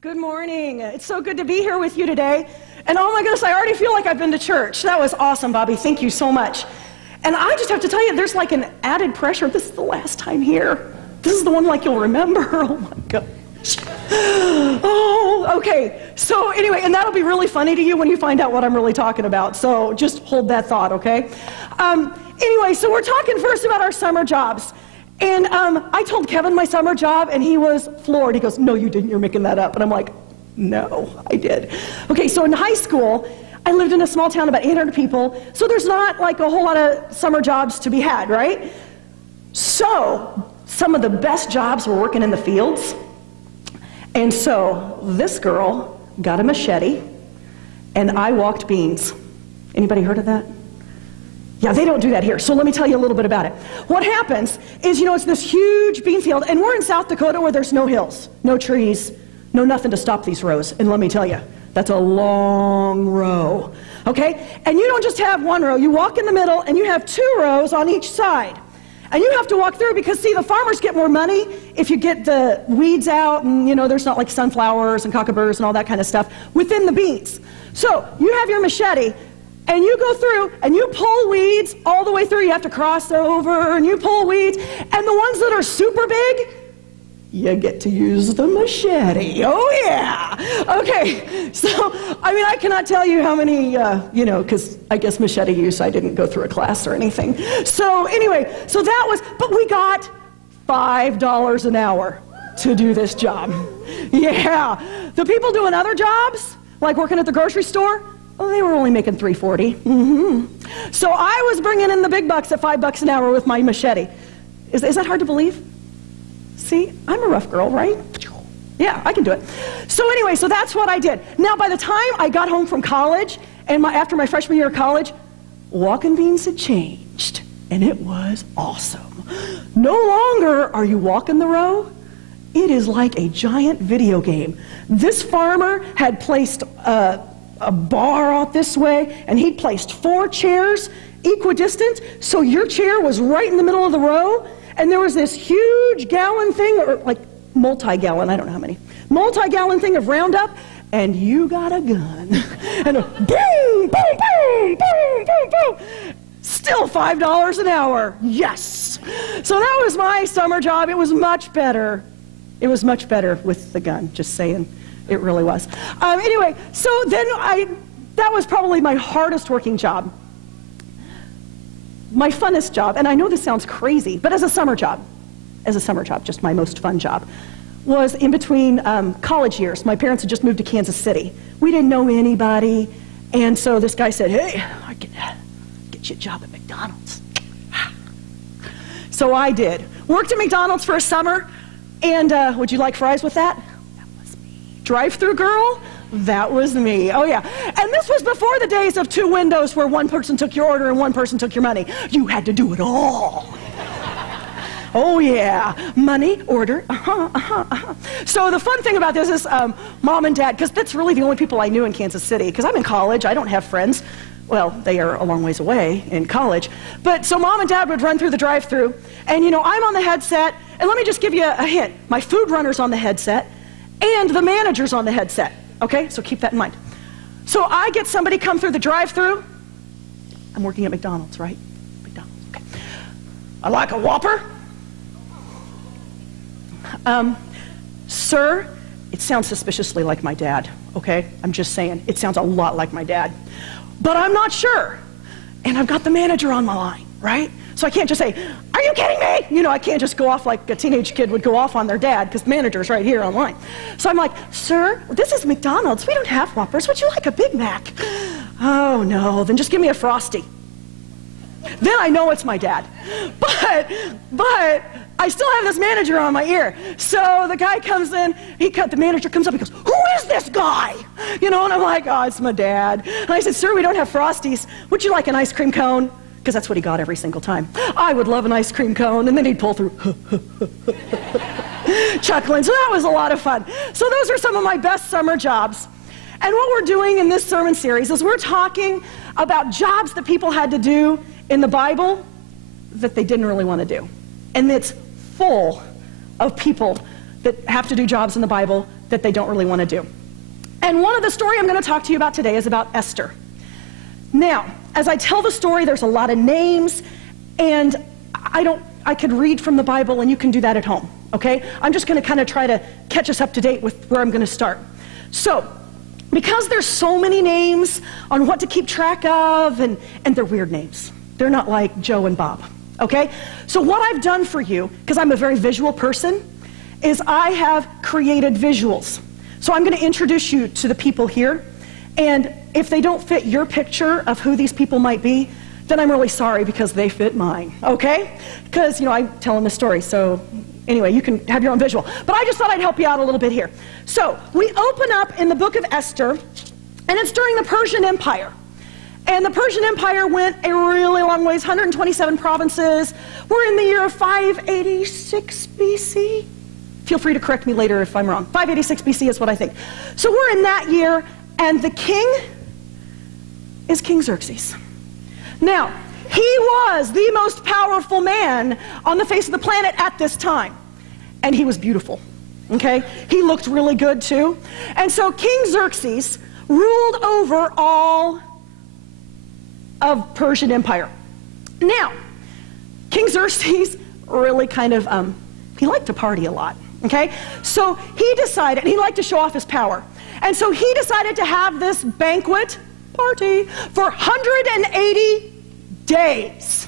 Good morning. It's so good to be here with you today. And oh my goodness, I already feel like I've been to church. That was awesome, Bobby. Thank you so much. And I just have to tell you, there's like an added pressure. This is the last time here. This is the one like you'll remember. Oh my gosh. Oh, okay. So anyway, and that'll be really funny to you when you find out what I'm really talking about. So just hold that thought, okay? Anyway, so we're talking first about our summer jobs. And I told Kevin my summer job, and he was floored. He goes, "No, you didn't. You're making that up." And I'm like, "No, I did." Okay, so in high school, I lived in a small town, about 800 people, so there's not like a whole lot of summer jobs to be had, right? So some of the best jobs were working in the fields. And so this girl got a machete, and I walked beans. Anybody heard of that? Yeah, they don't do that here, so let me tell you a little bit about it. What happens is, it's this huge bean field, and we're in South Dakota where there's no hills, no trees, no nothing to stop these rows. And let me tell you, that's a long row, okay? And you don't just have one row. You walk in the middle, and you have 2 rows on each side. And you have to walk through because, see, the farmers get more money if you get the weeds out, and, there's not like sunflowers and cockaburrs and all that kind of stuff within the beans. So you have your machete, and you go through, and you pull weeds all the way through. You have to cross over, and you pull weeds. And the ones that are super big, you get to use the machete. Oh, yeah. Okay, so, I cannot tell you how many, because I guess machete use, I didn't go through a class or anything. So anyway, so that was, but we got $5 an hour to do this job. Yeah. The people doing other jobs, like working at the grocery store, well, they were only making $3.40. So I was bringing in the big bucks at $5 an hour with my machete. Is that hard to believe? See, I'm a rough girl, right? Yeah, I can do it. So anyway, so that's what I did. Now, by the time I got home from college, and after my freshman year of college, walking beans had changed, and it was awesome. No longer are you walking the row. It is like a giant video game. This farmer had placed a bar out this way, and he'd placed 4 chairs equidistant, so your chair was right in the middle of the row, and there was this huge gallon thing, or like multi-gallon, I don't know how many, multi-gallon thing of Roundup, and you got a gun. And a boom, boom, boom, boom, boom, boom. Still $5 an hour, yes. So that was my summer job. It was much better. It was much better with the gun, just saying. It really was. Anyway, so then that was probably my hardest working job. My funnest job, and I know this sounds crazy, but as a summer job, just my most fun job, was in between college years. My parents had just moved to Kansas City. We didn't know anybody, and so this guy said, "Hey, I can get you a job at McDonald's." So I did. Worked at McDonald's for a summer, and would you like fries with that? Drive-through girl? That was me. Oh, yeah. And this was before the days of 2 windows where one person took your order and one person took your money. You had to do it all. Oh, yeah. Money, order, So the fun thing about this is Mom and Dad, because that's really the only people I knew in Kansas City, because I'm in college. I don't have friends. Well, they are a long ways away in college. But so Mom and Dad would run through the drive-through, and, I'm on the headset. And let me just give you a hint. My food runner's on the headset, and the manager's on the headset, okay? So keep that in mind. So I get somebody come through the drive-through. I'm working at McDonald's, right? McDonald's, okay. "I like a Whopper." "Sir," it sounds suspiciously like my dad, okay? I'm just saying, it sounds a lot like my dad. "But I'm not sure, and I've got the manager on my line, right? So I can't just say, 'Are you kidding me?' I can't just go off like a teenage kid would go off on their dad, because the manager's right here online. So I'm like, 'Sir, this is McDonald's. We don't have Whoppers. Would you like a Big Mac?' 'Oh, no, then just give me a Frosty.' Then I know it's my dad. But I still have this manager on my ear. So the guy comes in, the manager comes up, he goes, 'Who is this guy?' And I'm like, 'Oh, it's my dad.' And I said, 'Sir, we don't have Frosties. Would you like an ice cream cone?' Because that's what he got every single time. 'I would love an ice cream cone.' And then he'd pull through, chuckling. So that was a lot of fun. So those are some of my best summer jobs. And what we're doing in this sermon series is we're talking about jobs that people had to do in the Bible that they didn't really want to do. And it's full of people that have to do jobs in the Bible that they don't really want to do. And one of the story I'm going to talk to you about today is about Esther. Now, as I tell the story, there's a lot of names, and I could read from the Bible, and you can do that at home, okay? I'm just going to kind of try to catch us up to date with where I'm going to start. So, because there's so many names on what to keep track of, and they're weird names. They're not like Joe and Bob, okay? So what I've done for you, because I'm a very visual person, is I have created visuals. So I'm going to introduce you to the people here, and if they don't fit your picture of who these people might be, then I'm really sorry, because they fit mine, okay? Because, you know, I'm telling the story, so anyway, you can have your own visual. But I just thought I'd help you out a little bit here. So we open up in the book of Esther, and it's during the Persian Empire. And the Persian Empire went a really long ways, 127 provinces. We're in the year of 586 BC. Feel free to correct me later if I'm wrong. 586 BC is what I think. So we're in that year, and the king is King Xerxes. Now, he was the most powerful man on the face of the planet at this time. And he was beautiful, okay? He looked really good too. And so King Xerxes ruled over all of Persian Empire. Now, King Xerxes really kind of, he liked to party a lot, okay? So he decided, and he liked to show off his power. And so he decided to have this banquet party for 180 days.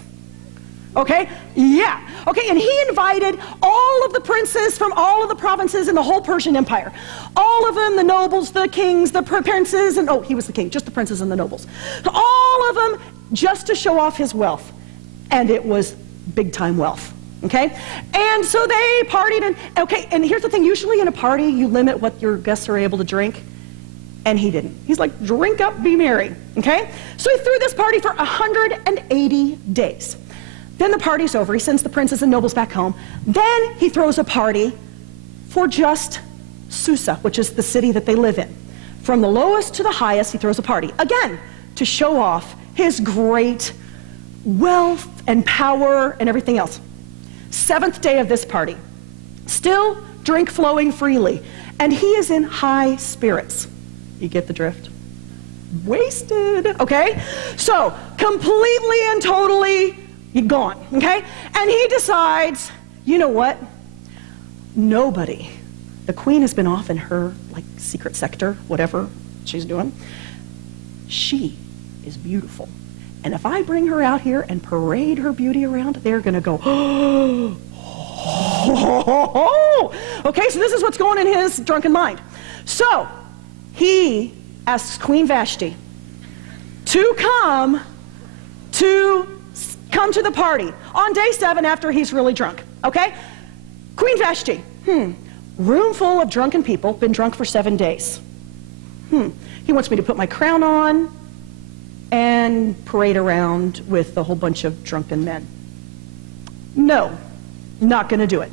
Okay? Yeah. Okay, and he invited all of the princes from all of the provinces in the whole Persian Empire. All of them, the nobles, the kings, the princes, and oh, he was the king, just the princes and the nobles. All of them just to show off his wealth. And it was big time wealth. Okay? And so they partied, and okay, and here's the thing, usually in a party you limit what your guests are able to drink. And he didn't. He's like, drink up, be merry, okay? So he threw this party for 180 days. Then the party's over. He sends the princes and nobles back home. Then he throws a party for just Susa, which is the city that they live in. From the lowest to the highest, he throws a party. Again, to show off his great wealth and power and everything else. 7th day of this party. Still drink flowing freely. And he is in high spirits. You get the drift? Wasted, okay? So, completely and totally gone, okay? And he decides, you know what? Nobody, the queen has been off in her, like, secret sector, whatever she's doing. She is beautiful. And if I bring her out here and parade her beauty around, they're gonna go, oh, okay, so this is what's going in his drunken mind. So, he asks Queen Vashti to come to the party on day 7 after he's really drunk, okay? Queen Vashti, room full of drunken people, been drunk for 7 days. He wants me to put my crown on and parade around with a whole bunch of drunken men. No, not gonna do it.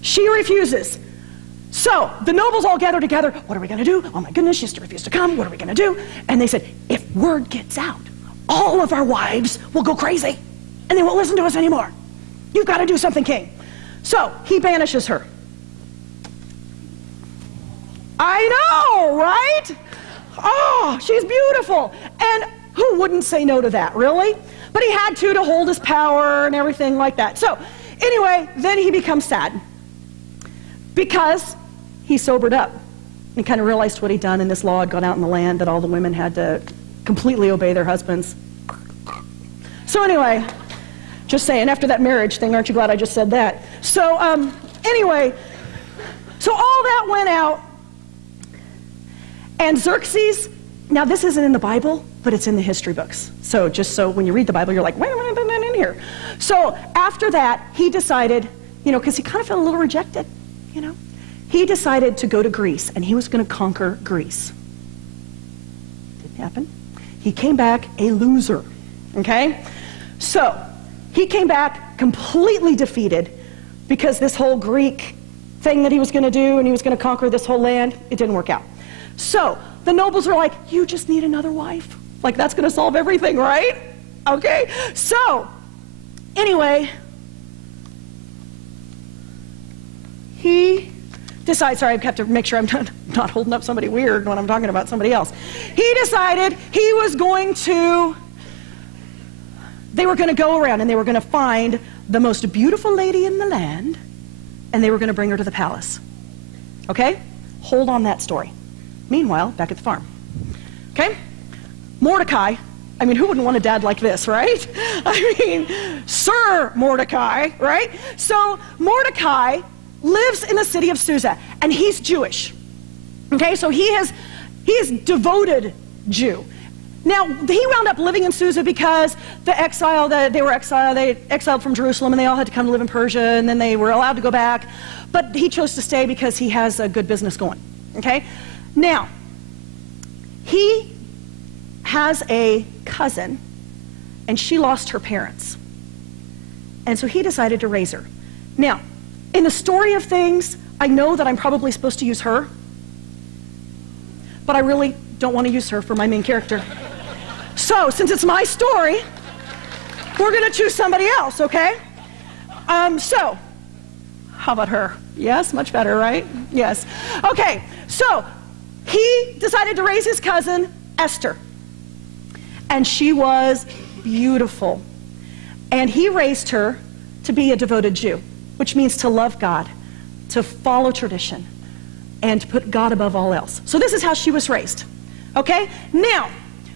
She refuses. So the nobles all gather together. What are we going to do? Oh my goodness, she refused to come. What are we going to do? And they said, if word gets out, all of our wives will go crazy and they won't listen to us anymore. You've got to do something, king. So he banishes her. I know, right? Oh, she's beautiful. And who wouldn't say no to that, really? But he had to hold his power and everything like that. So anyway, then he becomes sad because he sobered up and kind of realized what he'd done, and this law had gone out in the land that all the women had to completely obey their husbands. So anyway, just saying, after that marriage thing, aren't you glad I just said that? So anyway, so all that went out, and Xerxes, now this isn't in the Bible, but it's in the history books. So just so when you read the Bible, you're like, wait a minute, that's not in here. So after that, he decided, you know, because he kind of felt a little rejected, you know. He decided to go to Greece, and he was going to conquer Greece. Didn't happen. He came back a loser, okay? So, he came back completely defeated because this whole Greek thing that he was going to do, and he was going to conquer this whole land, it didn't work out. So, the nobles were like, you just need another wife. Like, that's going to solve everything, right? Okay? So, anyway, he decides, sorry, I have to make sure I'm not holding up somebody weird when I'm talking about somebody else. He decided he was going to, they were going to go around and they were going to find the most beautiful lady in the land, and they were going to bring her to the palace. Okay? Hold on that story. Meanwhile, back at the farm. Okay? Mordecai, I mean, who wouldn't want a dad like this, right? I mean, Sir Mordecai, right? So Mordecai lives in the city of Susa, and he's Jewish. Okay, so he is devoted Jew. Now, he wound up living in Susa because they were exiled from Jerusalem, and they all had to come to live in Persia, and then they were allowed to go back. But he chose to stay because he has a good business going. Okay? Now, he has a cousin, and she lost her parents. And so he decided to raise her. Now, in the story of things, I know that I'm probably supposed to use her, but I really don't want to use her for my main character. So, since it's my story, we're going to choose somebody else, okay? So, how about her? Yes, much better, right? Yes. Okay, so he decided to raise his cousin, Esther. And she was beautiful. And he raised her to be a devoted Jew, which means to love God, to follow tradition, and to put God above all else. So this is how she was raised. Okay? Now,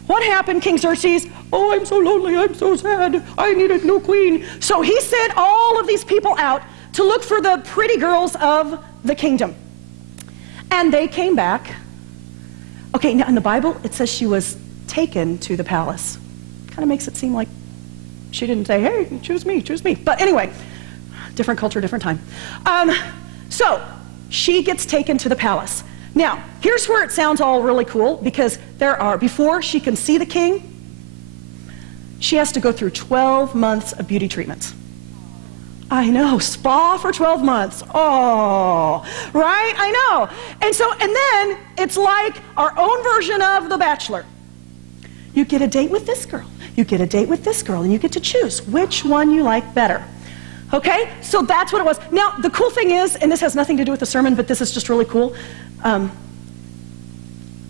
what happened, King Xerxes? Oh, I'm so lonely, I'm so sad, I need a new queen. So he sent all of these people out to look for the pretty girls of the kingdom. And they came back. Okay, now in the Bible, it says she was taken to the palace. Kind of makes it seem like she didn't say, hey, choose me, choose me. But anyway, different culture, different time. So she gets taken to the palace. Now, here's where it sounds all really cool, because before she can see the king, she has to go through 12 months of beauty treatments. I know, spa for 12 months. Oh, right? I know. And then it's like our own version of The Bachelor. You get a date with this girl, you get a date with this girl, and you get to choose which one you like better. Okay? So that's what it was. Now, the cool thing is, and this has nothing to do with the sermon, but this is just really cool,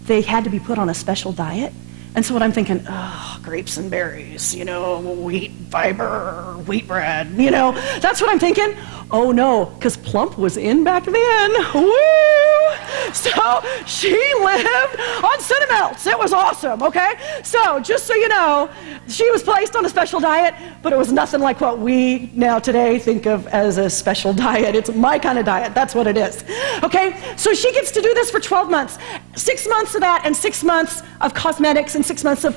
they had to be put on a special diet. And so what I'm thinking, oh, grapes and berries, you know, wheat fiber, wheat bread, you know, that's what I'm thinking. Oh no, because plump was in back then. Woo! So she lived on Cinnamels. It was awesome, okay? So just so you know, she was placed on a special diet, but it was nothing like what we now today think of as a special diet. It's my kind of diet. That's what it is. Okay? So she gets to do this for 12 months. 6 months of that and 6 months of cosmetics and 6 months of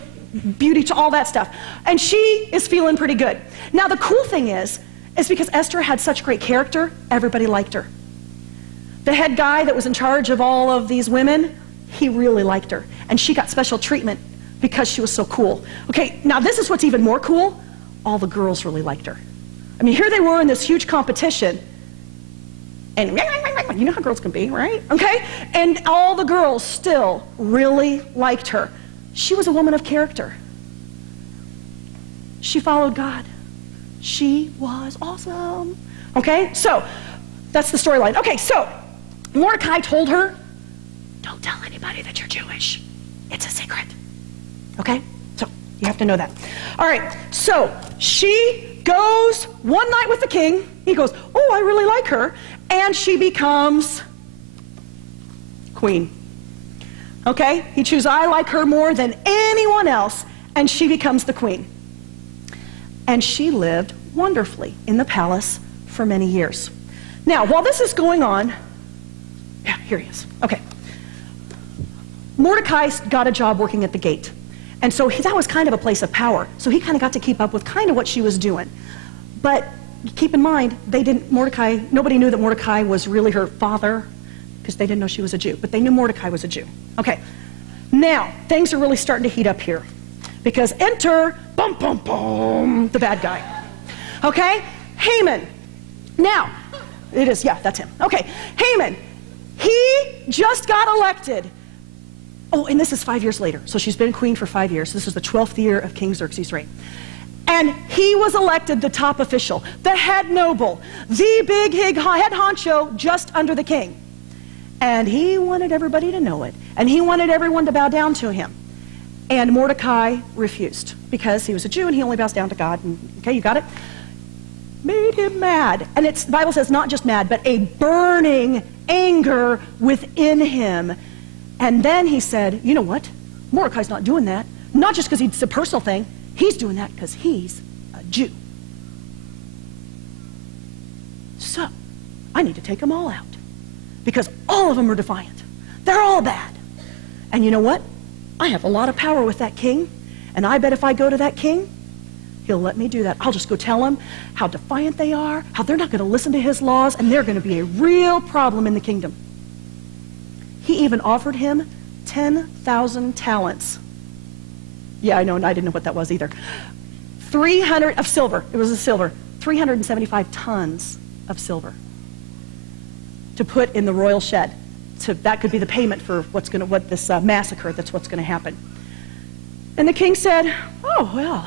beauty, all that stuff. And she is feeling pretty good. Now the cool thing is because Esther had such great character, everybody liked her. The head guy that was in charge of all of these women, he really liked her. And she got special treatment because she was so cool. Okay, now this is what's even more cool. All the girls really liked her. I mean, here they were in this huge competition. And you know how girls can be, right? Okay? And all the girls still really liked her. She was a woman of character. She followed God. She was awesome. Okay, so that's the storyline. Okay, so Mordecai told her, don't tell anybody that you're Jewish. It's a secret. Okay, so you have to know that. All right, so she goes one night with the king. He goes, oh, I really like her. And she becomes queen. Okay, he chooses, I like her more than anyone else. And she becomes the queen. And she lived wonderfully in the palace for many years. Now, while this is going on, yeah, here he is. Okay. Mordecai got a job working at the gate. And so that was kind of a place of power. So he kind of got to keep up with kind of what she was doing. But keep in mind, nobody knew that Mordecai was really her father, because they didn't know she was a Jew. But they knew Mordecai was a Jew. Okay. Now, things are really starting to heat up here. Because enter, bum, bum, bum, the bad guy. Okay? Haman. Now, it is, yeah, that's him. Okay, Haman. He just got elected. Oh, and this is 5 years later. So she's been queen for 5 years. This is the 12th year of King Xerxes' reign. And he was elected the top official, the head noble, the big head honcho just under the king. And he wanted everybody to know it. And he wanted everyone to bow down to him. And Mordecai refused because he was a Jew and he only bows down to God. And, okay, you got it? Made him mad. And the Bible says not just mad, but a burning anger within him. And then he said, you know what? Mordecai's not doing that. Not just because it's a personal thing. He's doing that because he's a Jew. So, I need to take them all out. Because all of them are defiant. They're all bad. And you know what? I have a lot of power with that king. And I bet if I go to that king, he'll let me do that. I'll just go tell him how defiant they are, how they're not going to listen to his laws, and they're going to be a real problem in the kingdom. He even offered him 10,000 talents. Yeah, I know, and I didn't know what that was either. 300 of silver. It was a silver. 375 tons of silver to put in the royal shed. So that could be the payment for what this massacre, that's what's going to happen. And the king said, oh, well,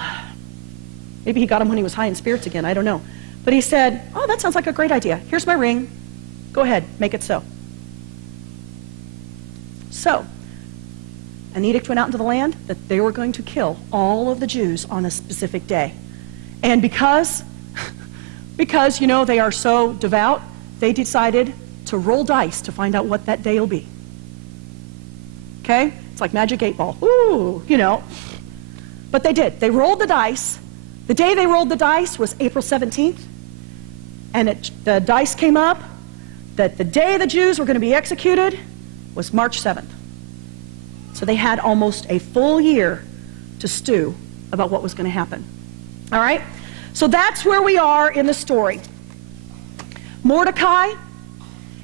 maybe he got him when he was high in spirits again, I don't know. But he said, oh, that sounds like a great idea. Here's my ring. Go ahead, make it so. So, an edict went out into the land that they were going to kill all of the Jews on a specific day. And because you know, they are so devout, they decided to roll dice to find out what that day will be. Okay? It's like Magic 8 Ball. Ooh, you know. But they did. They rolled the dice. The day they rolled the dice was April 17th. And the dice came up that the day the Jews were going to be executed was March 7th. So they had almost a full year to stew about what was going to happen. All right? So that's where we are in the story. Mordecai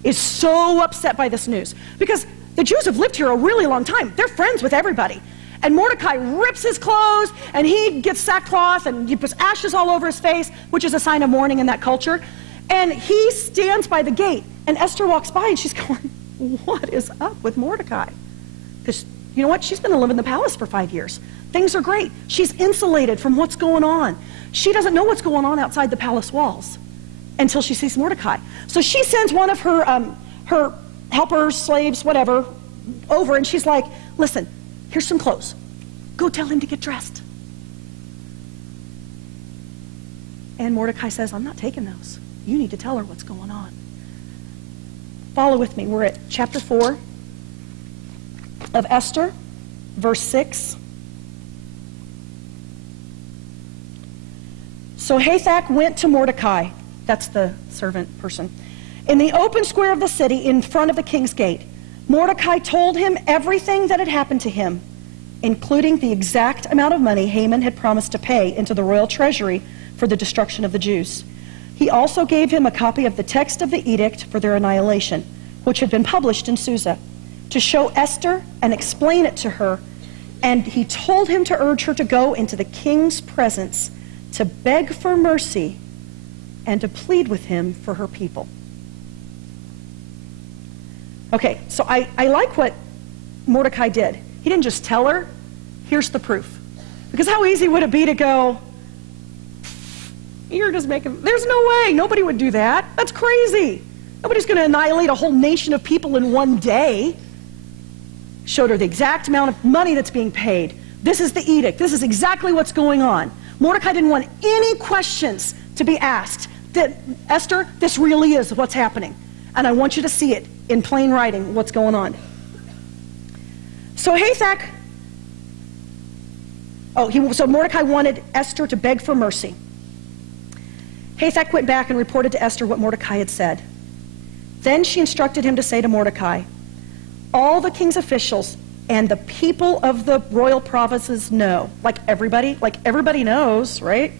is so upset by this news because the Jews have lived here a really long time. They're friends with everybody. And Mordecai rips his clothes and he gets sackcloth and he puts ashes all over his face, which is a sign of mourning in that culture. And he stands by the gate and Esther walks by and she's going, what is up with Mordecai? Because you know what? She's been to live in the palace for 5 years. Things are great. She's insulated from what's going on. She doesn't know what's going on outside the palace walls until she sees Mordecai. So she sends one of her helpers, slaves, whatever, over, and she's like, listen, here's some clothes. Go tell him to get dressed. And Mordecai says, I'm not taking those. You need to tell her what's going on. Follow with me. We're at chapter 4 of Esther, verse 6. So Hathach went to Mordecai, that's the servant person, in the open square of the city in front of the king's gate. Mordecai told him everything that had happened to him, including the exact amount of money Haman had promised to pay into the royal treasury for the destruction of the Jews. He also gave him a copy of the text of the edict for their annihilation, which had been published in Susa, to show Esther and explain it to her. And he told him to urge her to go into the king's presence to beg for mercy and to plead with him for her people. Okay, so I like what Mordecai did. He didn't just tell her, here's the proof. Because how easy would it be to go, you're just making, there's no way, nobody would do that. That's crazy. Nobody's going to annihilate a whole nation of people in one day. Showed her the exact amount of money that's being paid. This is the edict. This is exactly what's going on. Mordecai didn't want any questions to be asked. That, Esther, this really is what's happening. And I want you to see it in plain writing, what's going on. So Hathach, so Mordecai wanted Esther to beg for mercy. Hathach went back and reported to Esther what Mordecai had said. Then she instructed him to say to Mordecai, all the king's officials and the people of the royal provinces know, like everybody knows, right?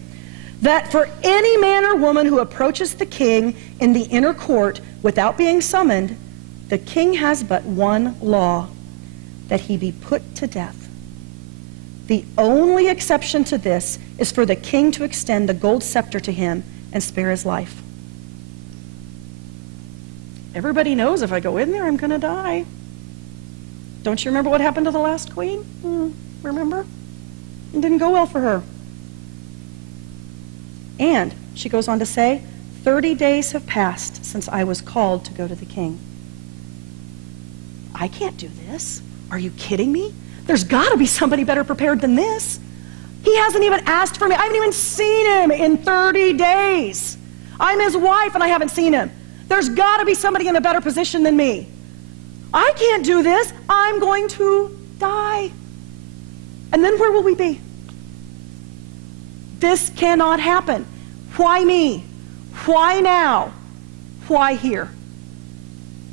That for any man or woman who approaches the king in the inner court without being summoned, the king has but one law, that he be put to death. The only exception to this is for the king to extend the gold scepter to him and spare his life. Everybody knows if I go in there, I'm going to die. Don't you remember what happened to the last queen? Remember? It didn't go well for her. And she goes on to say, 30 days have passed since I was called to go to the king. I can't do this. Are you kidding me? There's got to be somebody better prepared than this. He hasn't even asked for me. I haven't even seen him in 30 days. I'm his wife and I haven't seen him. There's got to be somebody in a better position than me. I can't do this. I'm going to die. And then where will we be? This cannot happen. Why me? Why now? Why here?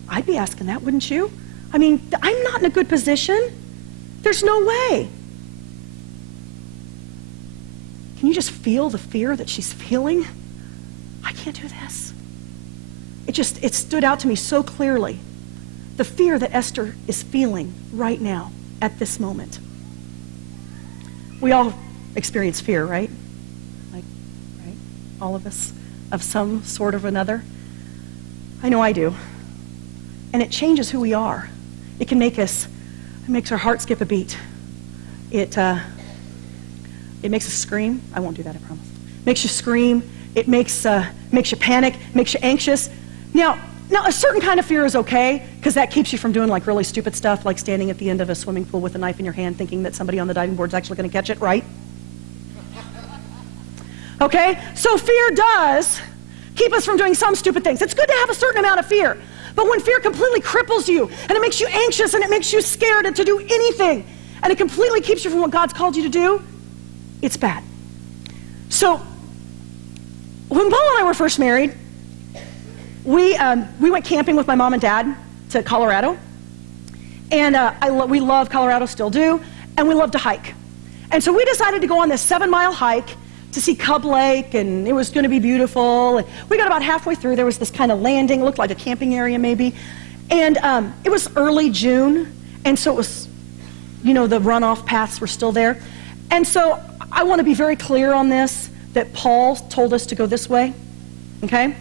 I'd be asking that, wouldn't you? I mean, I'm not in a good position. There's no way. Can you just feel the fear that she's feeling? I can't do this. It stood out to me so clearly. The fear that Esther is feeling right now at this moment. We all experience fear, right? Right? All of us, of some sort of another. I know I do. And it changes who we are. It can make us, it makes our heart skip a beat. It makes us scream. I won't do that, I promise. Makes you scream. It makes you panic, makes you anxious. Now, a certain kind of fear is okay, because that keeps you from doing like really stupid stuff, like standing at the end of a swimming pool with a knife in your hand thinking that somebody on the diving board is actually going to catch it, right? Okay? So fear does keep us from doing some stupid things. It's good to have a certain amount of fear. But when fear completely cripples you, and it makes you anxious, and it makes you scared to do anything, and it completely keeps you from what God's called you to do, it's bad. So, when Paul and I were first married, we went camping with my mom and dad to Colorado. And we love Colorado, still do, and we love to hike. And so we decided to go on this 7-mile hike to see Cub Lake, and it was going to be beautiful. And we got about halfway through. There was this kind of landing, it looked like a camping area maybe. And it was early June, and so it was, you know, the runoff paths were still there. And so I want to be very clear on this, that Paul told us to go this way, okay?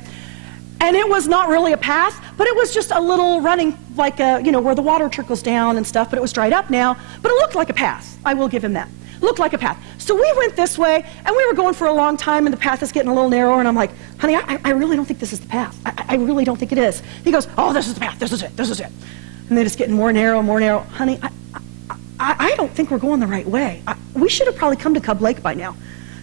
And it was not really a path, but it was just a little running, like, you know, where the water trickles down and stuff, but it was dried up now, but it looked like a path. I will give him that. It looked like a path. So we went this way, and we were going for a long time, and the path is getting a little narrower, and I'm like, honey, I really don't think this is the path. I really don't think it is. He goes, oh, this is the path. This is it. This is it. And then it's getting more narrow, more narrow. Honey, I don't think we're going the right way. We should have probably come to Cub Lake by now.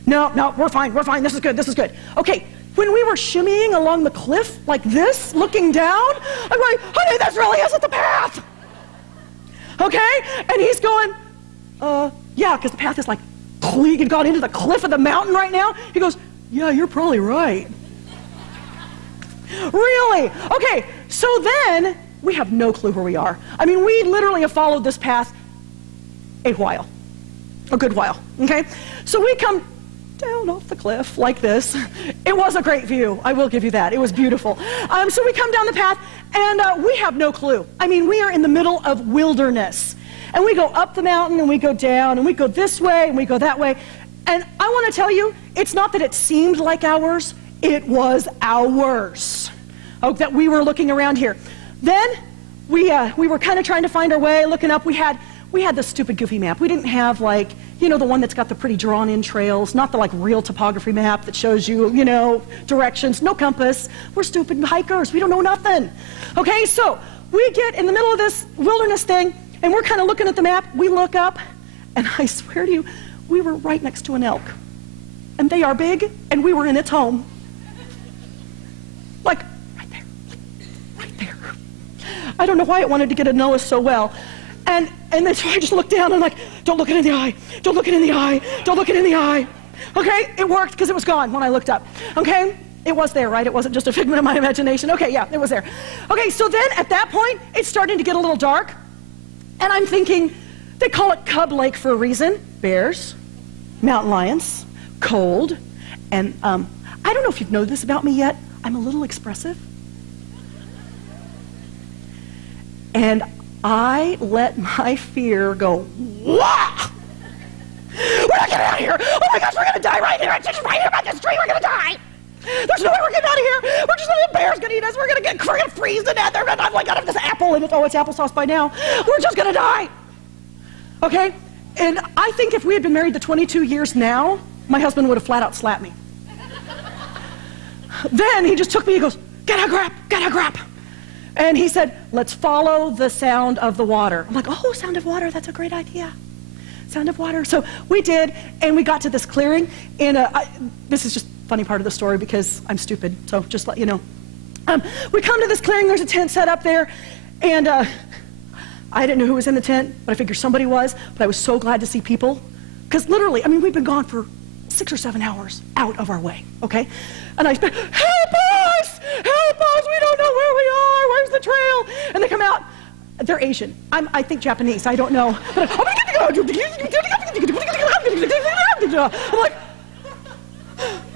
No, we're fine, this is good, this is good. Okay, when we were shimmying along the cliff like this, looking down, I'm like, honey, this really isn't the path. Okay, and he's going, yeah, because the path is like, he had gone into the cliff of the mountain right now. He goes, yeah, you're probably right. Really? Okay, so then we have no clue where we are. I mean, we literally have followed this path a good while, okay? So we come down off the cliff like this. It was a great view, I will give you that. It was beautiful. So we come down the path, and we have no clue. I mean, we are in the middle of wilderness. And we go up the mountain, and we go down, and we go this way, and we go that way. And I want to tell you, it's not that it seemed like ours, it was ours. Oh, that we were looking around here. Then we were kind of trying to find our way, looking up. We had the stupid goofy map. We didn't have, like, you know, the one that's got the pretty drawn-in trails, not the, like, real topography map that shows you, you know, directions, no compass. We're stupid hikers. We don't know nothing. Okay, so we get in the middle of this wilderness thing, and we're kind of looking at the map. We look up, and I swear to you, we were right next to an elk. And they are big, and we were in its home. Like, right there. I don't know why it wanted to get to know us so well. And then so I just looked down and I'm like, don't look it in the eye. Don't look it in the eye. Don't look it in the eye. Okay, it worked because it was gone when I looked up. Okay, it was there, right? It wasn't just a figment of my imagination. Okay, yeah, it was there. Okay, so then at that point, it's starting to get a little dark. And I'm thinking, they call it Cub Lake for a reason. Bears, mountain lions, cold. And I don't know if you know this about me yet. I'm a little expressive. And I let my fear go, wah! We're not getting out of here! Oh my gosh, we're gonna die right here! It's just right here by this tree, we're gonna die! There's no way we're getting out of here! We're just the bear's gonna eat us, we're gonna freeze to death, and I've like got this apple in it. Oh, it's applesauce by now. We're just gonna die! Okay? And I think if we had been married to 22 years now, my husband would have flat out slapped me. Then he just took me, he goes, get a grip, get a grip. And he said, let's follow the sound of the water. I'm like, oh, sound of water, that's a great idea. Sound of water. So we did, and we got to this clearing, and this is just a funny part of the story because I'm stupid, so just let you know. We come to this clearing, there's a tent set up there, and I didn't know who was in the tent, but I figured somebody was, but I was so glad to see people, because literally, I mean, we've been gone for 6 or 7 hours out of our way, okay? And I said, help us! Help us! We don't know where we are! Where's the trail? And they come out. They're Asian. I think Japanese. I don't know. But I'm like,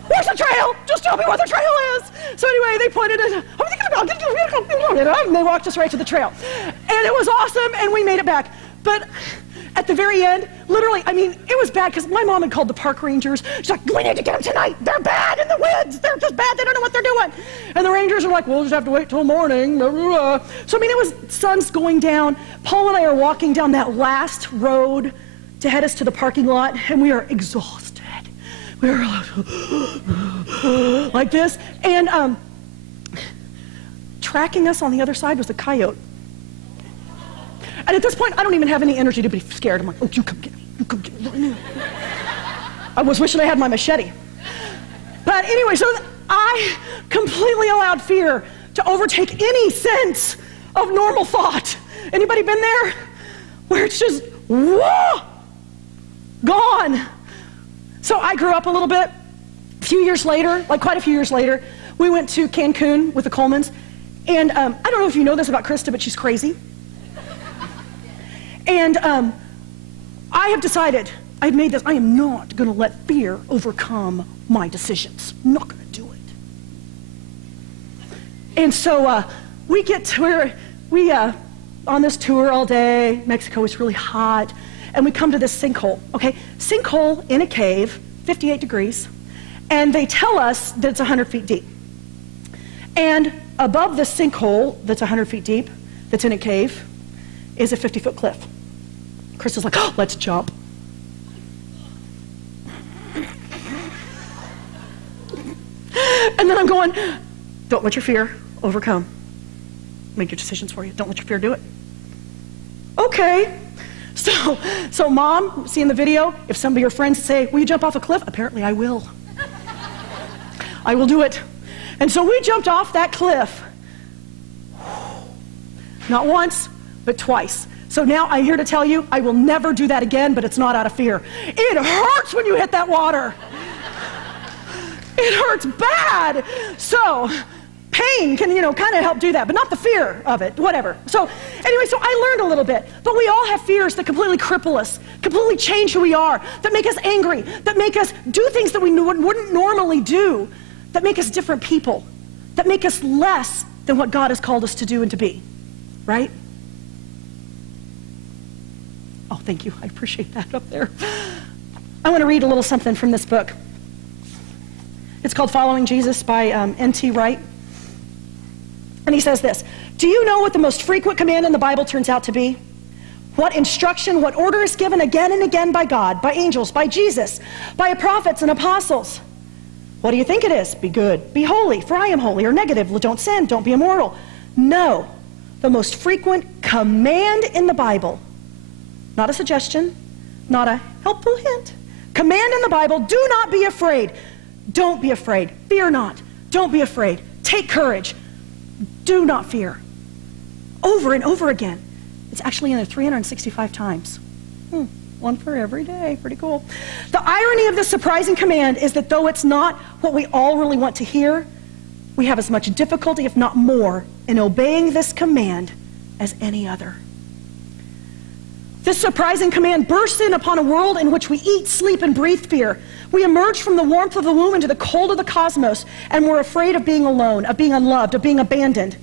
where's the trail? Just tell me where the trail is. So anyway, they pointed it. And they walked us right to the trail. And it was awesome, and we made it back. But at the very end, literally, I mean, it was bad because my mom had called the park rangers. She's like, we need to get them tonight. They're bad in the woods. They're just bad. They don't know what they're doing. And the rangers are like, we'll just have to wait till morning. So, I mean, it was sun's going down. Paul and I are walking down that last road to head us to the parking lot, and we are exhausted. We were like this. And tracking us on the other side was a coyote. And at this point, I don't even have any energy to be scared. I'm like, oh, you come get me. You come get me. I was wishing I had my machete. But anyway, so I completely allowed fear to overtake any sense of normal thought. Anybody been there? Where it's just, whoa, gone. So I grew up a little bit. A few years later, like quite a few years later, we went to Cancun with the Colemans. And I don't know if you know this about Krista, but she's crazy. And I have decided, I've made this, I am not going to let fear overcome my decisions. I'm not going to do it. And so we get to where we on this tour all day. Mexico is really hot. And we come to this sinkhole, okay? Sinkhole in a cave, 58 degrees. And they tell us that it's 100 feet deep. And above the sinkhole that's 100 feet deep, that's in a cave, is a 50-foot cliff. Chris is like, oh, let's jump. And then I'm going, don't let your fear overcome. Make your decisions for you. Don't let your fear do it. Okay. So Mom, see in the video, if some of your friends say, will you jump off a cliff? Apparently I will. I will do it. And so we jumped off that cliff. Not once, but twice. So now I'm here to tell you, I will never do that again, but it's not out of fear. It hurts when you hit that water. It hurts bad. So pain can, kind of help do that, but not the fear of it, whatever. So anyway, so I learned a little bit, but we all have fears that completely cripple us, completely change who we are, that make us angry, that make us do things that we wouldn't normally do, that make us different people, that make us less than what God has called us to do and to be, right? Oh, thank you. I appreciate that up there. I want to read a little something from this book. It's called Following Jesus by N.T. Wright. And he says this, do you know what the most frequent command in the Bible turns out to be? What instruction, what order is given again and again by God, by angels, by Jesus, by prophets and apostles? What do you think it is? Be good, be holy, for I am holy, or negative, don't sin, don't be immoral. No, the most frequent command in the Bible, not a suggestion, not a helpful hint. Command in the Bible, do not be afraid. Don't be afraid. Fear not. Don't be afraid. Take courage. Do not fear. Over and over again. It's actually in there 365 times. One for every day. Pretty cool. The irony of this surprising command is that though it's not what we all really want to hear, we have as much difficulty, if not more, in obeying this command as any other. This surprising command bursts in upon a world in which we eat, sleep, and breathe fear. We emerge from the warmth of the womb into the cold of the cosmos, and we're afraid of being alone, of being unloved, of being abandoned.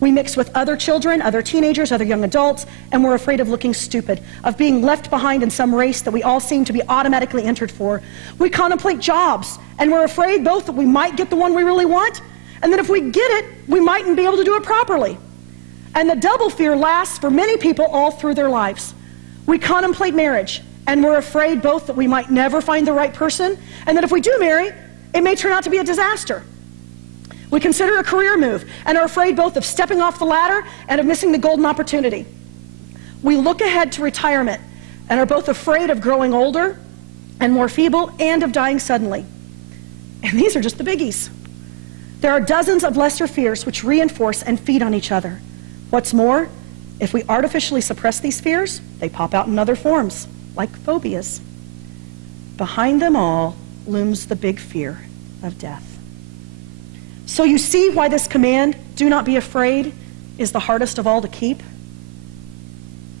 We mix with other children, other teenagers, other young adults, and we're afraid of looking stupid, of being left behind in some race that we all seem to be automatically entered for. We contemplate jobs, and we're afraid both that we might get the one we really want, and that if we get it, we mightn't be able to do it properly. And the double fear lasts for many people all through their lives. We contemplate marriage, and we're afraid both that we might never find the right person, and that if we do marry, it may turn out to be a disaster. We consider a career move and are afraid both of stepping off the ladder and of missing the golden opportunity. We look ahead to retirement and are both afraid of growing older and more feeble and of dying suddenly. And these are just the biggies. There are dozens of lesser fears which reinforce and feed on each other. What's more, if we artificially suppress these fears, they pop out in other forms, like phobias. Behind them all looms the big fear of death. So you see why this command, do not be afraid, is the hardest of all to keep?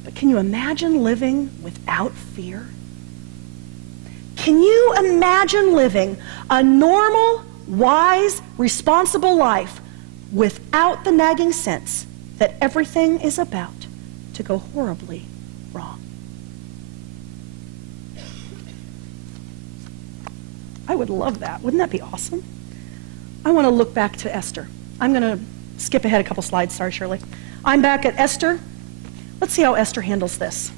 But can you imagine living without fear? Can you imagine living a normal, wise, responsible life without the nagging sense that everything is about to go horribly wrong? I would love that. Wouldn't that be awesome? I want to look back to Esther. I'm going to skip ahead a couple slides. Sorry, Shirley. I'm back at Esther. Let's see how Esther handles this.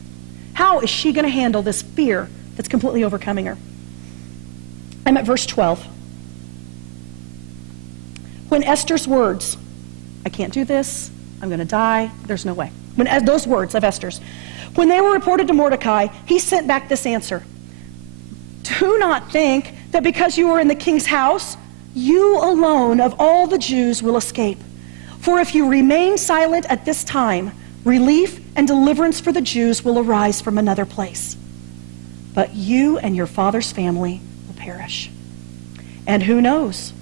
How is she going to handle this fear that's completely overcoming her? I'm at verse 12. When Esther's words, I can't do this, I'm going to die, there's no way. When those words of Esther's, when they were reported to Mordecai, he sent back this answer. Do not think that because you are in the king's house, you alone of all the Jews will escape. For if you remain silent at this time, relief and deliverance for the Jews will arise from another place. But you and your father's family will perish. And who knows,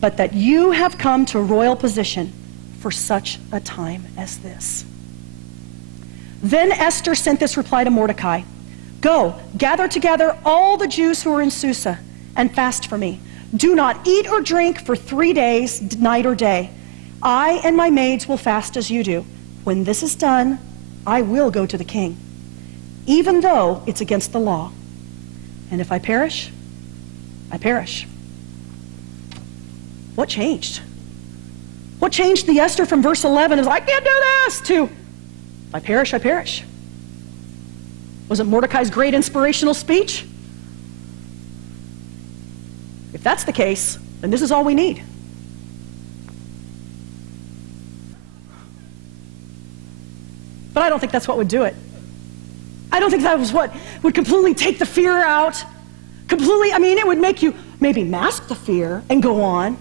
but that you have come to royal position for such a time as this. Then Esther sent this reply to Mordecai. Go, gather together all the Jews who are in Susa and fast for me. Do not eat or drink for 3 days, night or day. I and my maids will fast as you do. When this is done, I will go to the king, even though it's against the law. And if I perish, I perish. What changed? What changed the Esther from verse 11 is, I can't do this, to, if I perish, I perish? Was it Mordecai's great inspirational speech? If that's the case, then this is all we need. But I don't think that's what would do it. I don't think that was what would completely take the fear out. Completely, I mean, it would make you maybe mask the fear and go on,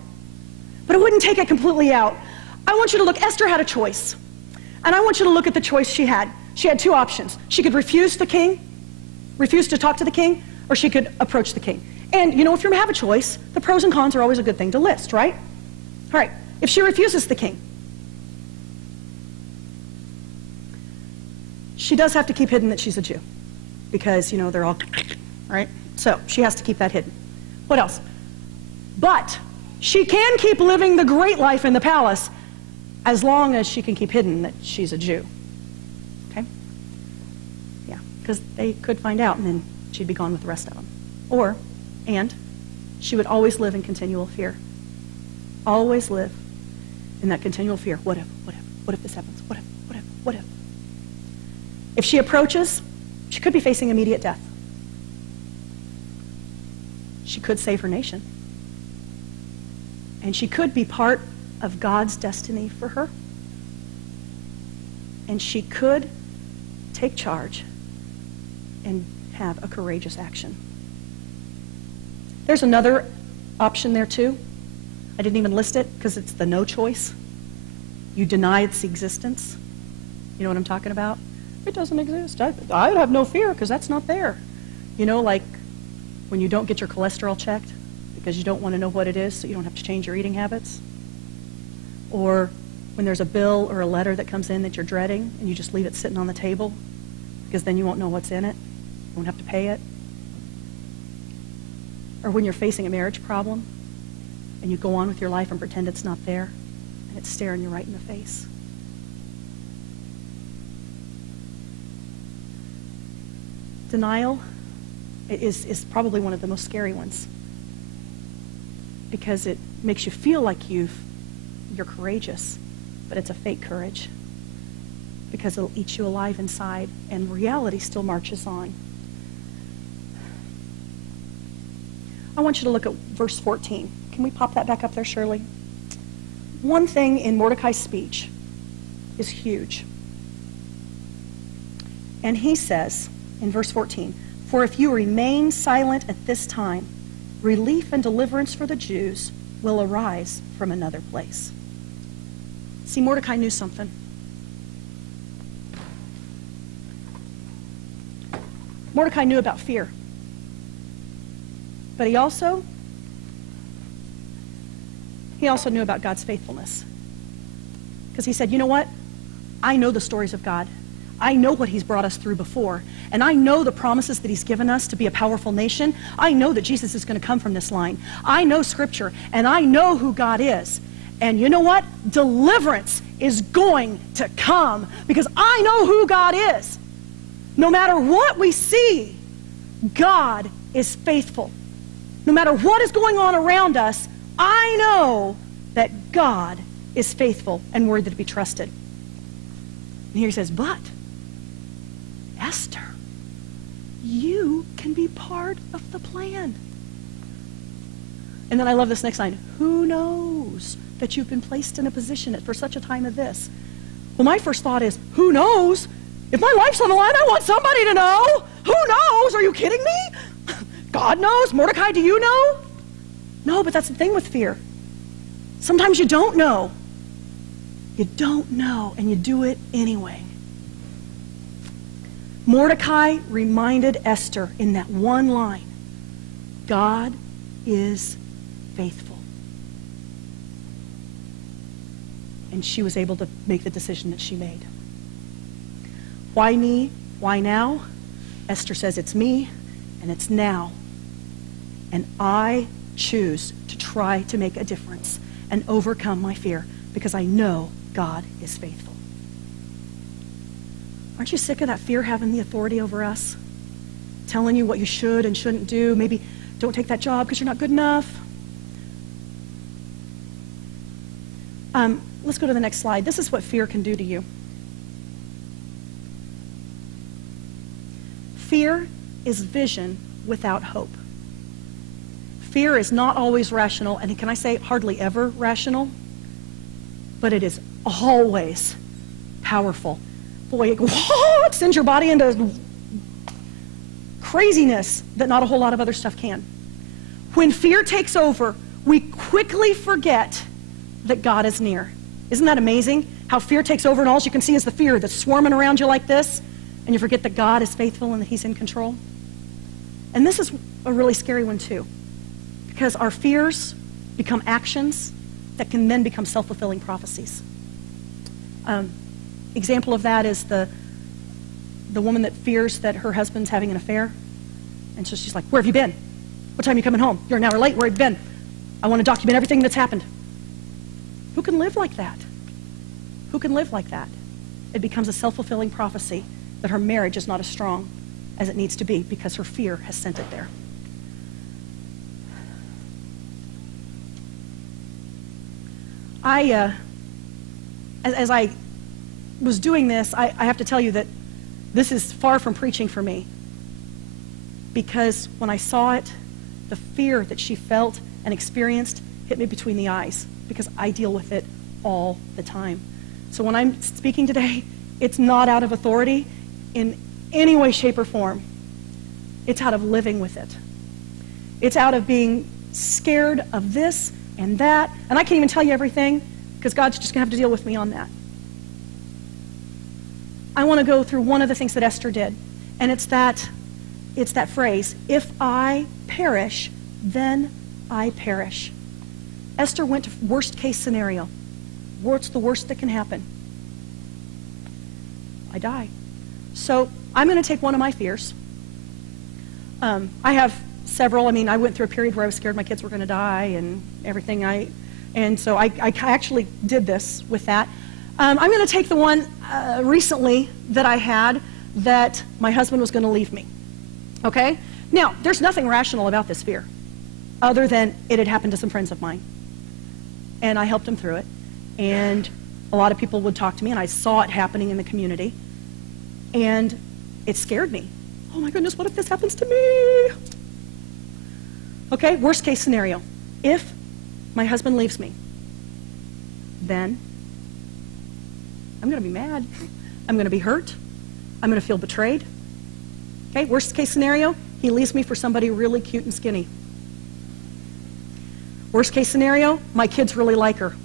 but it wouldn't take it completely out. I want you to look, Esther had a choice. And I want you to look at the choice she had. She had two options. She could refuse the king, refuse to talk to the king, or she could approach the king. And, you know, if you have a choice, the pros and cons are always a good thing to list, right? All right, if she refuses the king, she does have to keep hidden that she's a Jew because, you know, they're all, right? So she has to keep that hidden. What else? But she can keep living the great life in the palace as long as she can keep hidden that she's a Jew. Okay? Yeah, because they could find out and then she'd be gone with the rest of them. And she would always live in continual fear. Always live in that continual fear. What if? What if? What if this happens? What if? What if? What if? If she approaches, she could be facing immediate death. She could save her nation. And she could be part of God's destiny for her. And she could take charge and have a courageous action. There's another option there too. I didn't even list it because it's the no choice. You deny its existence. You know what I'm talking about? It doesn't exist. I have no fear because that's not there. You know, like when you don't get your cholesterol checked because you don't want to know what it is so you don't have to change your eating habits. Or when there's a bill or a letter that comes in that you're dreading and you just leave it sitting on the table because then you won't know what's in it. You won't have to pay it. Or when you're facing a marriage problem and you go on with your life and pretend it's not there and it's staring you right in the face. Denial is probably one of the most scary ones because it makes you feel like you're courageous, but it's a fake courage because it'll eat you alive inside and reality still marches on. I want you to look at verse 14. Can we pop that back up there, Shirley? one thing in Mordecai's speech is huge. And he says in verse 14, "For if you remain silent at this time, relief and deliverance for the Jews will arise from another place." See, Mordecai knew something. Mordecai knew about fear. But he also knew about God's faithfulness. Because he said, you know what? I know the stories of God. I know what he's brought us through before. And I know the promises that he's given us to be a powerful nation. I know that Jesus is going to come from this line. I know Scripture, and I know who God is. And you know what? Deliverance is going to come because I know who God is. No matter what we see, God is faithful. No matter what is going on around us, I know that God is faithful and worthy to be trusted. And here he says, but Esther, you can be part of the plan. And then I love this next line. Who knows that you've been placed in a position for such a time as this? Well, my first thought is, who knows? If my life's on the line, I want somebody to know. Who knows? Are you kidding me? God knows. Mordecai, do you know? No, but that's the thing with fear. Sometimes you don't know. You don't know, and you do it anyway. Mordecai reminded Esther in that one line, God is faithful. And she was able to make the decision that she made. Why me? Why now? Esther says it's me, and it's now. And I choose to try to make a difference and overcome my fear because I know God is faithful. Aren't you sick of that fear having the authority over us? Telling you what you should and shouldn't do. Maybe don't take that job because you're not good enough. Let's go to the next slide. This is what fear can do to you. Fear is vision without hope. Fear is not always rational, and can I say hardly ever rational? But it is always powerful. Boy, it sends your body into craziness that not a whole lot of other stuff can. When fear takes over, we quickly forget that God is near. Isn't that amazing? How fear takes over and all you can see is the fear that's swarming around you like this, and you forget that God is faithful and that he's in control. And this is a really scary one too, because our fears become actions that can then become self-fulfilling prophecies. Example of that is the woman that fears that her husband's having an affair. And so she's like, where have you been? What time are you coming home? You're an hour late. Where have you been? I want to document everything that's happened. Who can live like that? Who can live like that? It becomes a self-fulfilling prophecy that her marriage is not as strong as it needs to be because her fear has sent it there. As I was doing this, I have to tell you that this is far from preaching for me, because when I saw it, the fear that she felt and experienced hit me between the eyes, because I deal with it all the time. So when I'm speaking today, it's not out of authority in any way, shape, or form. It's out of living with it. It's out of being scared of this and that, and I can't even tell you everything, because God's just going to have to deal with me on that. I want to go through one of the things that Esther did, and it's that phrase, if I perish, then I perish. Esther went to worst case scenario. What's the worst that can happen? I die. So I'm going to take one of my fears. I have several. I mean, I went through a period where I was scared my kids were going to die and everything. And so I actually did this with that. I'm going to take the one recently that I had, that my husband was going to leave me. Okay? Now, there's nothing rational about this fear other than it had happened to some friends of mine. And I helped them through it. And a lot of people would talk to me, and I saw it happening in the community. And it scared me. Oh my goodness, what if this happens to me? Okay, worst case scenario. If my husband leaves me, then I'm going to be mad. I'm going to be hurt. I'm going to feel betrayed. Okay, worst case scenario, he leaves me for somebody really cute and skinny. Worst case scenario, my kids really like her.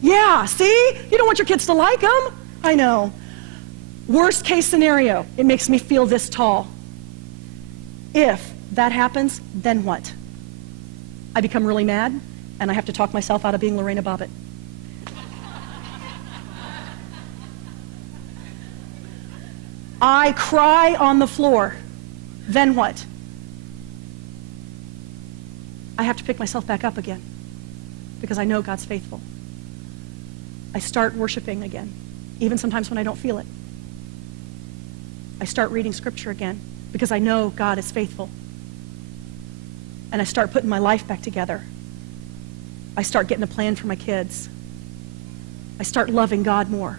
Yeah, see? You don't want your kids to like them. I know. Worst case scenario, it makes me feel this tall. If that happens, then what? I become really mad, and I have to talk myself out of being Lorena Bobbitt. I cry on the floor. Then what? I have to pick myself back up again because I know God's faithful. I start worshiping again, even sometimes when I don't feel it. I start reading scripture again because I know God is faithful. And I start putting my life back together. I start getting a plan for my kids. I start loving God more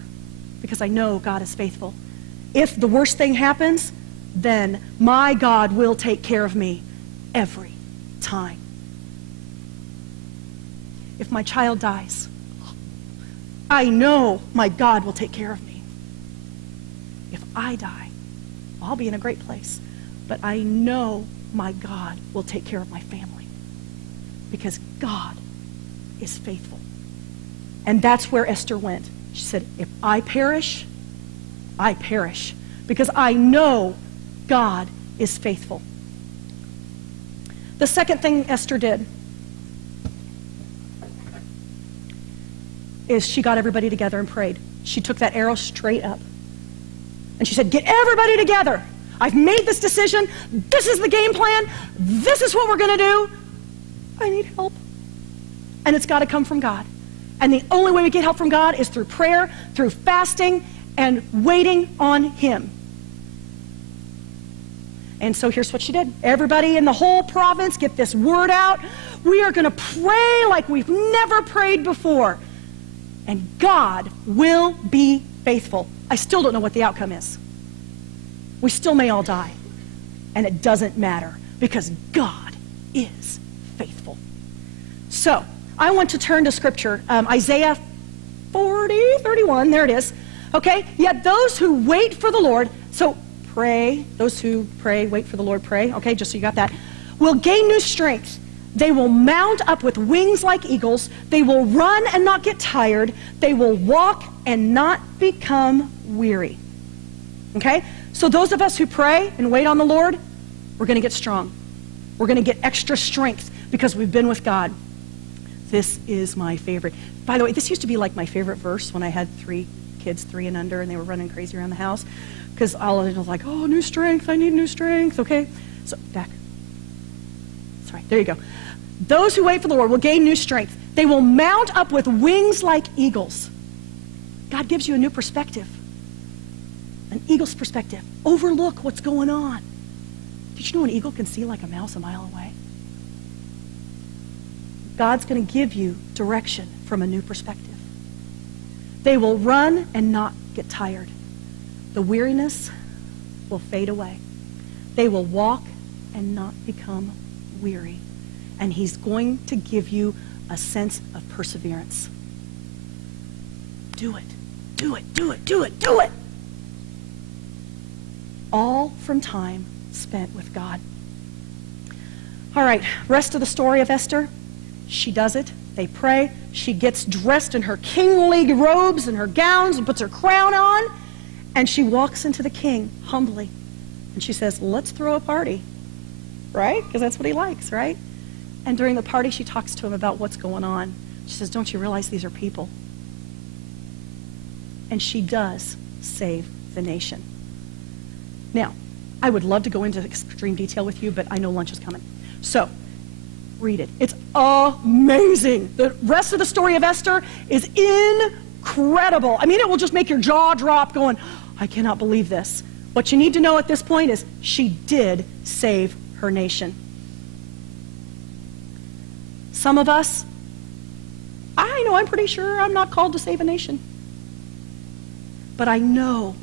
because I know God is faithful. If the worst thing happens, then my God will take care of me every time. If my child dies, I know my God will take care of me. If I die, I'll be in a great place. But I know my God will take care of my family because God is faithful. And that's where Esther went. She said, if I perish, I perish because I know God is faithful. The second thing Esther did is she got everybody together and prayed. She took that arrow straight up. And she said, get everybody together. I've made this decision. This is the game plan. This is what we're going to do. I need help. And it's got to come from God. And the only way we get help from God is through prayer, through fasting, and waiting on Him. And so here's what she did. Everybody in the whole province, get this word out. We are going to pray like we've never prayed before. And God will be faithful. I still don't know what the outcome is. We still may all die. And it doesn't matter because God is faithful. So I want to turn to Scripture. Isaiah 31, there it is. Okay, yet those who wait for the Lord, so pray, those who pray, wait for the Lord, pray, okay, just so you got that, will gain new strength. They will mount up with wings like eagles. They will run and not get tired. They will walk and not become weary. Okay? So those of us who pray and wait on the Lord, we're going to get strong. We're going to get extra strength because we've been with God. This is my favorite. By the way, this used to be like my favorite verse when I had 3 kids, 3 and under, and they were running crazy around the house because all of it was like, oh, new strength. I need new strength. Okay? So back. Sorry. There you go. Those who wait for the Lord will gain new strength. They will mount up with wings like eagles. God gives you a new perspective. An eagle's perspective. Overlook what's going on. Did you know an eagle can see like a mouse a mile away? God's going to give you direction from a new perspective. They will run and not get tired. The weariness will fade away. They will walk and not become weary. And He's going to give you a sense of perseverance. Do it. Do it. Do it. Do it. Do it. All from time spent with God. All right, rest of the story of Esther. She does it. They pray. She gets dressed in her kingly robes and her gowns and puts her crown on. And she walks into the king humbly. And she says, let's throw a party. Right? Because that's what he likes, right? And during the party, she talks to him about what's going on. She says, don't you realize these are people? And she does save the nation. Now, I would love to go into extreme detail with you, but I know lunch is coming. So, read it. It's amazing. The rest of the story of Esther is incredible. I mean, it will just make your jaw drop going, I cannot believe this. What you need to know at this point is she did save her nation. Some of us, I'm pretty sure I'm not called to save a nation. But I know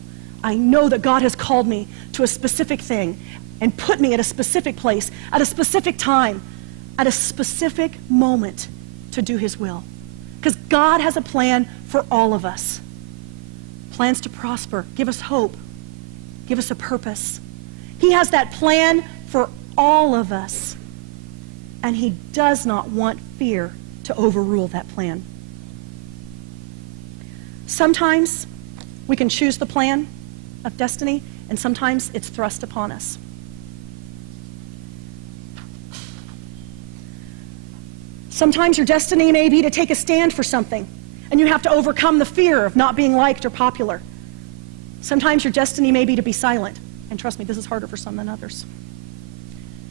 that God has called me to a specific thing and put me at a specific place, at a specific time, at a specific moment to do His will. Because God has a plan for all of us. Plans to prosper, give us hope, give us a purpose. He has that plan for all of us. And he does not want fear to overrule that plan. Sometimes we can choose the plan of destiny, and sometimes it's thrust upon us. Sometimes your destiny may be to take a stand for something, and you have to overcome the fear of not being liked or popular. Sometimes your destiny may be to be silent, and trust me, this is harder for some than others.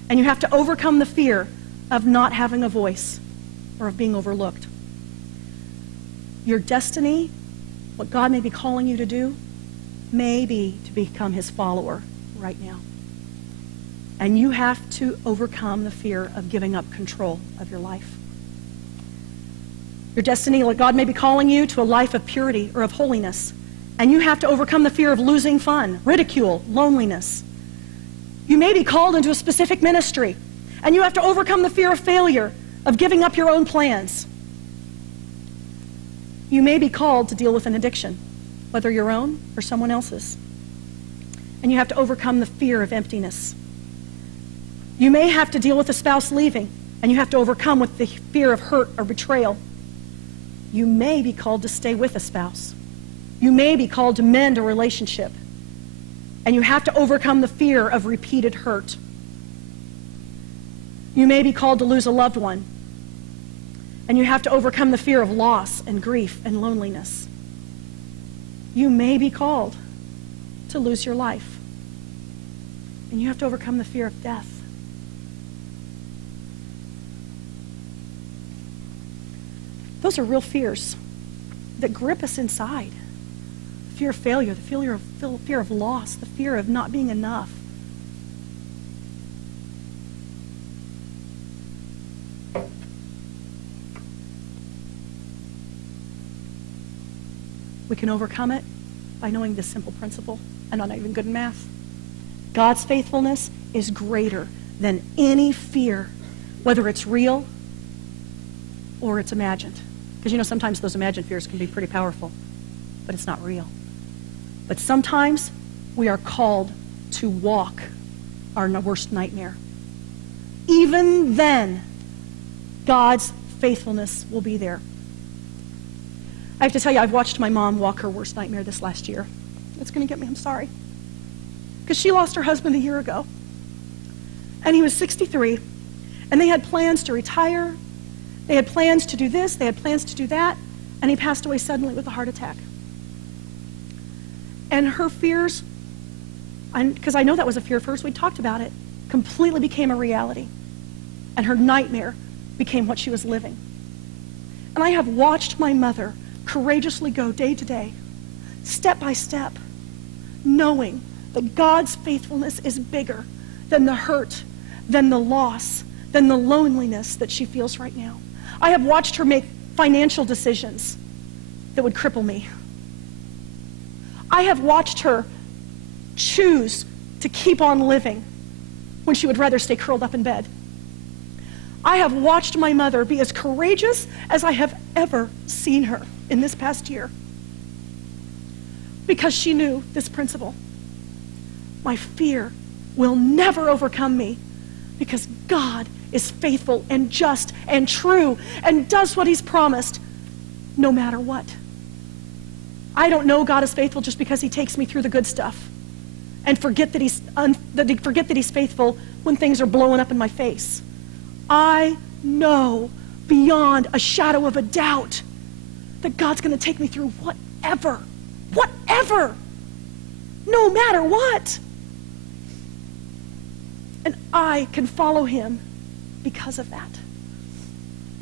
And you have to overcome the fear of not having a voice or of being overlooked. Your destiny, what God may be calling you to do, may be to become his follower right now. And you have to overcome the fear of giving up control of your life. Your destiny, what God may be calling you to a life of purity or of holiness. And you have to overcome the fear of losing fun, ridicule, loneliness. You may be called into a specific ministry, and you have to overcome the fear of failure, of giving up your own plans. You may be called to deal with an addiction, whether your own or someone else's. And you have to overcome the fear of emptiness. You may have to deal with a spouse leaving, and you have to overcome with the fear of hurt or betrayal. You may be called to stay with a spouse. You may be called to mend a relationship. And you have to overcome the fear of repeated hurt. You may be called to lose a loved one. And you have to overcome the fear of loss and grief and loneliness. You may be called to lose your life. And you have to overcome the fear of death. Those are real fears that grip us inside. The fear of failure, the fear of loss, the fear of not being enough. We can overcome it by knowing this simple principle. I'm not even good in math. God's faithfulness is greater than any fear, whether it's real or it's imagined. Because you know, sometimes those imagined fears can be pretty powerful, but it's not real. But sometimes we are called to walk our worst nightmare. Even then, God's faithfulness will be there. I have to tell you, I've watched my mom walk her worst nightmare this last year. It's going to get me, I'm sorry. Because she lost her husband a year ago. And he was 63. And they had plans to retire. They had plans to do this. They had plans to do that. And he passed away suddenly with a heart attack. And her fears, because I know that was a fear at first, we talked about it, completely became a reality. And her nightmare became what she was living. And I have watched my mother courageously go day to day, step by step, knowing that God's faithfulness is bigger than the hurt, than the loss, than the loneliness that she feels right now. I have watched her make financial decisions that would cripple me. I have watched her choose to keep on living when she would rather stay curled up in bed. I have watched my mother be as courageous as I have ever seen her in this past year, because she knew this principle. My fear will never overcome me, because God is faithful and just and true and does what he's promised no matter what. I don't know God is faithful just because he takes me through the good stuff and forget that he's faithful when things are blowing up in my face. I know beyond a shadow of a doubt that God's going to take me through whatever, no matter what. And I can follow him because of that.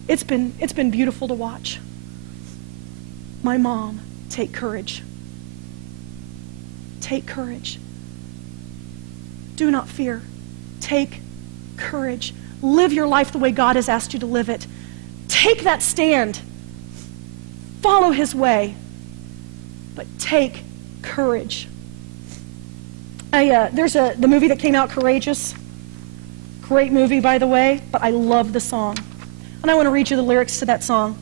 It's been beautiful to watch my mom take courage. Take courage. Do not fear. Take courage. Live your life the way God has asked you to live it. Take that stand. Follow his way. But take courage. There's the movie that came out, Courageous. Great movie, by the way, but I love the song. And I want to read you the lyrics to that song.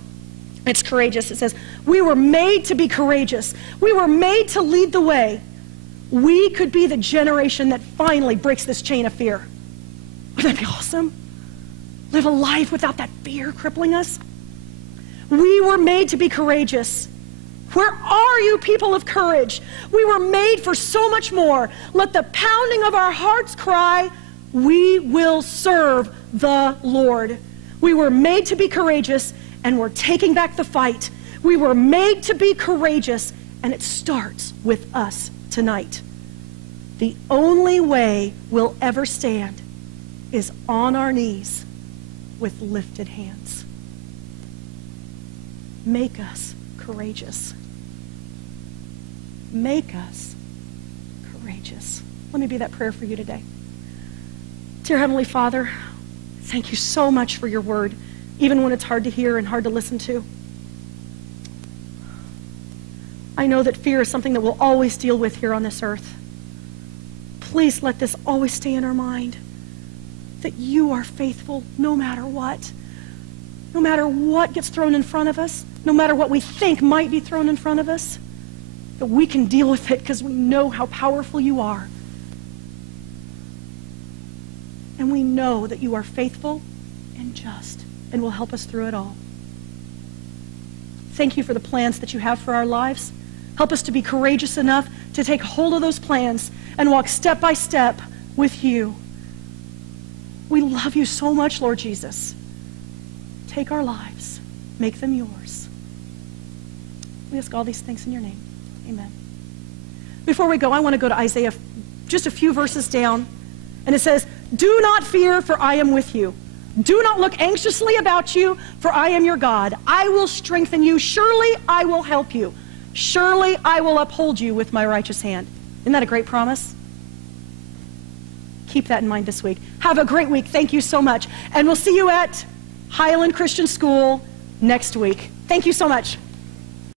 It's courageous. It says, we were made to be courageous. We were made to lead the way. We could be the generation that finally breaks this chain of fear. Wouldn't that be awesome? Live a life without that fear crippling us. We were made to be courageous. Where are you, people of courage? We were made for so much more. Let the pounding of our hearts cry, we will serve the Lord. We were made to be courageous, and we're taking back the fight. We were made to be courageous, and it starts with us tonight. The only way we'll ever stand is on our knees with lifted hands. Make us courageous. Make us courageous. Let me be that prayer for you today. Dear Heavenly Father, thank you so much for your word, even when it's hard to hear and hard to listen to. I know that fear is something that we'll always deal with here on this earth. Please let this always stay in our mind, that you are faithful no matter what. No matter what gets thrown in front of us, no matter what we think might be thrown in front of us, that we can deal with it because we know how powerful you are. And we know that you are faithful and just and will help us through it all. Thank you for the plans that you have for our lives. Help us to be courageous enough to take hold of those plans and walk step by step with you. We love you so much, Lord Jesus. Take our lives, make them yours. We ask all these things in your name. Amen. Before we go, I want to go to Isaiah just a few verses down. And it says, do not fear, for I am with you. Do not look anxiously about you, for I am your God. I will strengthen you. Surely I will help you. Surely I will uphold you with my righteous hand. Isn't that a great promise? Keep that in mind this week. Have a great week. Thank you so much. And we'll see you at Highland Christian School next week. Thank you so much.